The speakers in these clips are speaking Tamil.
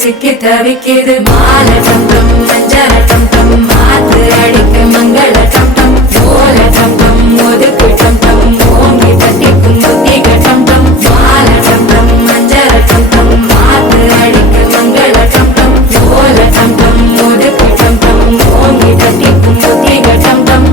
சிக்கி தவிக்கிது மால டம் டம் மஞ்சள டம் டம் மாத்து அடிக்கு மங்கள டம் டம் ஓல டம் டம் ஒதுக்கு டம் டம் ஓங்கி தட்டிக்கும் புத்திக டம் டம் மால டம் டம் மஞ்சள டம் டம் மாத்து அடிக்கு மங்கள டம் டம் ஓல டம் டம் ஒதுக்கு டம் டம் ஓங்கி தட்டிக்கும் புத்திக டம் டம்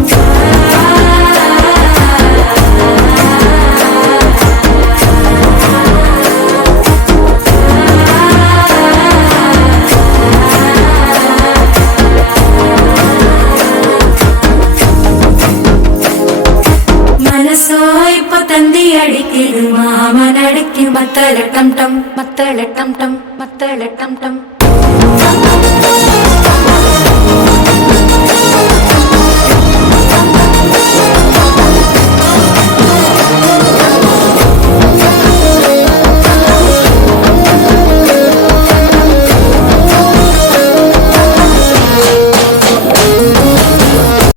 தந்தி அடிக்குது மாமன் அடிக்கு மத்தள டம் டம் மத்தள டம் டம் மத்தள டம் டம்